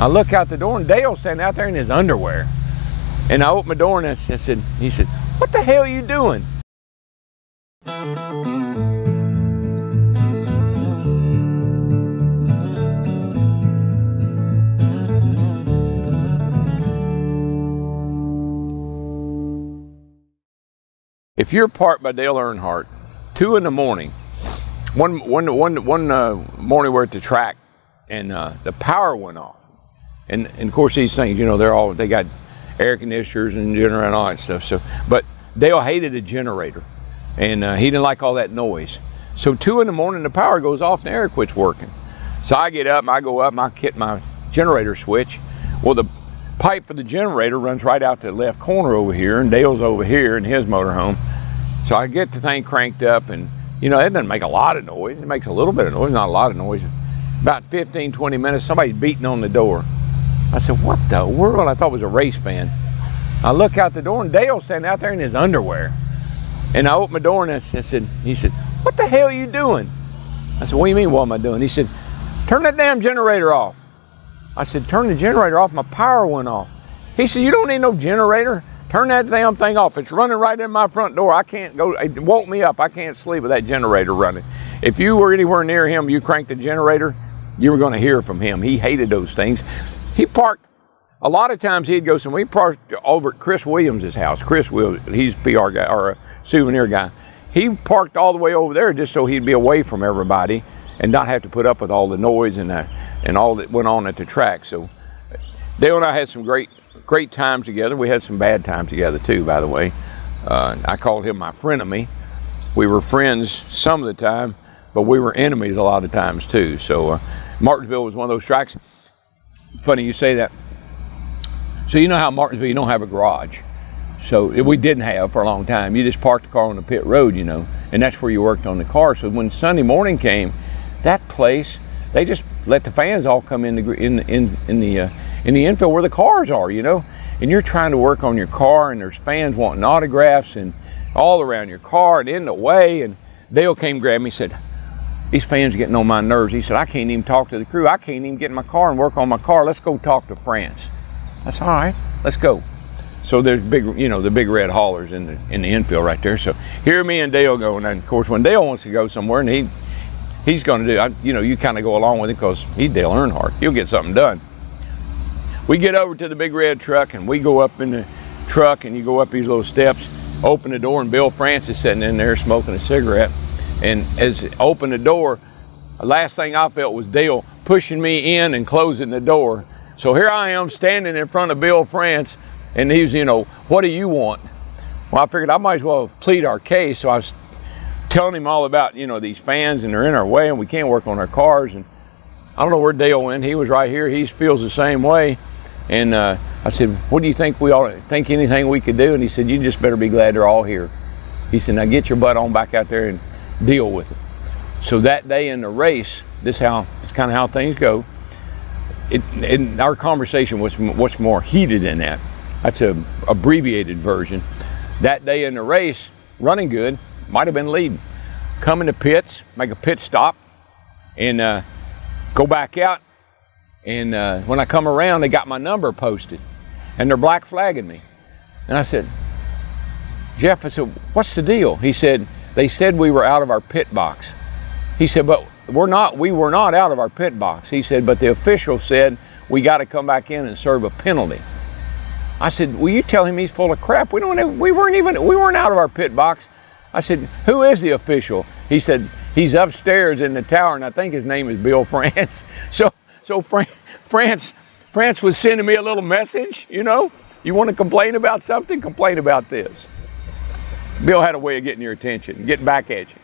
I look out the door and Dale's standing out there in his underwear. And I opened my door and he said, "What the hell are you doing?" If you're parked by Dale Earnhardt, 2 in the morning, one morning we're at the track and the power went off. And of course these things, you know, they got air conditioners and generator and all that stuff. So, but Dale hated a generator and he didn't like all that noise. So 2 in the morning the power goes off and the air quits working. So I get up and I go up and I hit my generator switch. Well, the pipe for the generator runs right out to the left corner over here, and Dale's over here in his motorhome. So I get the thing cranked up, and you know, it doesn't make a lot of noise. It makes a little bit of noise, not a lot of noise. About 15, 20 minutes, somebody's beating on the door. I said, "What the world?" I thought it was a race fan. I look out the door, and Dale's standing out there in his underwear. And I opened my door, and he said, "What the hell are you doing?" I said, "What do you mean, what am I doing?" He said, "Turn that damn generator off." I said, "Turn the generator off, my power went off." He said, "You don't need no generator. Turn that damn thing off. It's running right in my front door. I can't go, it woke me up. I can't sleep with that generator running." If you were anywhere near him, you cranked the generator, you were going to hear from him. He hated those things. He parked, a lot of times he'd go we parked over at Chris Williams' house. Chris Williams, he's a PR guy or a souvenir guy. He parked all the way over there just so he'd be away from everybody and not have to put up with all the noise and all that went on at the track. So Dale and I had some great times together. We had some bad times together too, by the way. I called him my frenemy. We were friends some of the time, but we were enemies a lot of times too. So Martinsville was one of those tracks. Funny you say that. So you know how Martinsville, you don't have a garage. So we didn't have for a long time. You just parked the car on the pit road, you know, and that's where you worked on the car. So when Sunday morning came, that place, they just let the fans all come in the infield where the cars are, you know, and you're trying to work on your car, and there's fans wanting autographs and all around your car and in the way. And Dale came, grabbed me, said, "These fans are getting on my nerves." He said, "I can't even talk to the crew. I can't even get in my car and work on my car. Let's go talk to France." I said, "All right, let's go." So there's big, you know, the big red haulers in the infield right there. So here me and Dale go, and of course when Dale wants to go somewhere, and he's going to do, you know, you kind of go along with it because he's Dale Earnhardt. He'll get something done. We get over to the big red truck, and we go up in the truck, and you go up these little steps, open the door, and Bill France is sitting in there smoking a cigarette. And as I opened the door, the last thing I felt was Dale pushing me in and closing the door. So here I am standing in front of Bill France, and he's, you know, "What do you want?" Well, I figured I might as well plead our case. So I was telling him all about, you know, these fans, and they're in our way, and we can't work on our cars. And I don't know where Dale went. He was right here. He feels the same way. And I said, "What do you think we ought to think anything we could do?" And he said, "You just better be glad they're all here." He said, "Now get your butt on back out there and deal with it." So that day in the race, this kind of how things go. And our conversation was much more heated than that. That's a abbreviated version. That day in the race, running good, might have been leading. Come in the pits, make a pit stop, and go back out. And when I come around, they got my number posted, and they're black flagging me. And I said, "Jeff," I said, "what's the deal?" He said, "They said we were out of our pit box." He said, "But we were not out of our pit box." He said, "But the official said we got to come back in and serve a penalty." I said, "Well, you tell him he's full of crap. We weren't out of our pit box." I said, "Who is the official?" He said, "He's upstairs in the tower, and I think his name is Bill France." So France was sending me a little message, you know, you want to complain about something, complain about this. Bill had a way of getting your attention, getting back at you.